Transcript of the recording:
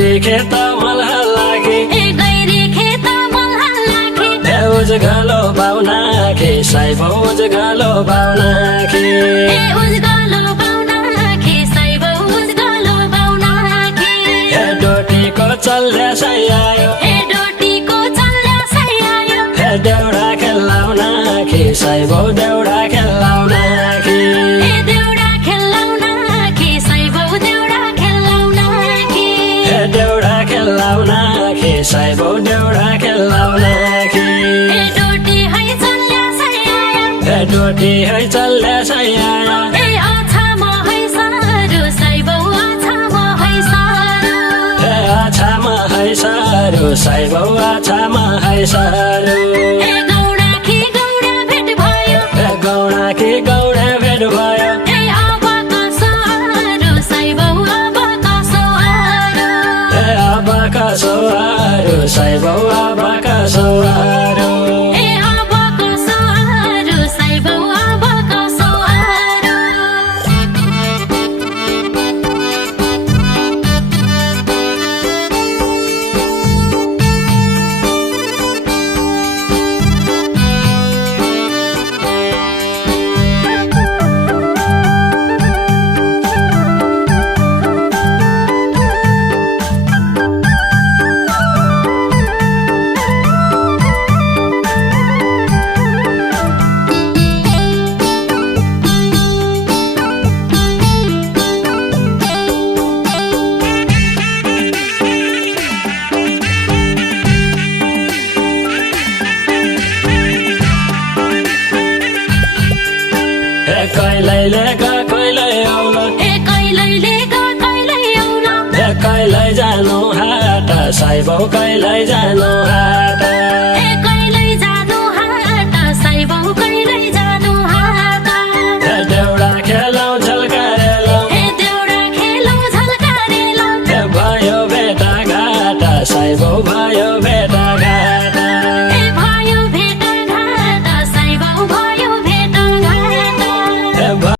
गैरी खेत मलहा लागे गैरी खेत मलहा लागे उजगालो बाउना खे साइब उजगालो बाउना खे उजगालो बाउना खे साइब उजगालो बाउना खे डोटीको चल्ल्या सयायो डोटीको चल्ल्या सयायो देउडा खेलाउना खे साइब देउडा खेलाउना खे देउडा खेलाउना खे साइब देउडा खेलाउना खे देउडा खेलाउना खे साइब देउडा खेलाउना खे डोटी है चल्ल्या सयायो डोटी है चल्ल्या सयायो आछामा है सारो साइब आछामा है सारो आछामा है सारो साइब आछामा है सारो गौडा कि गौडा भेट भयो गौडा कि गौडा भेट भयो आबाका सारो साइब आबाका सारो आबाका सवारो साइब आबाका सवारो आबाका सारो साइब आबाका सारो कहिलेले कहिले आउला कहिलेले कहिले आउला कहिले जानु हाट साइब कहिले जानु हाट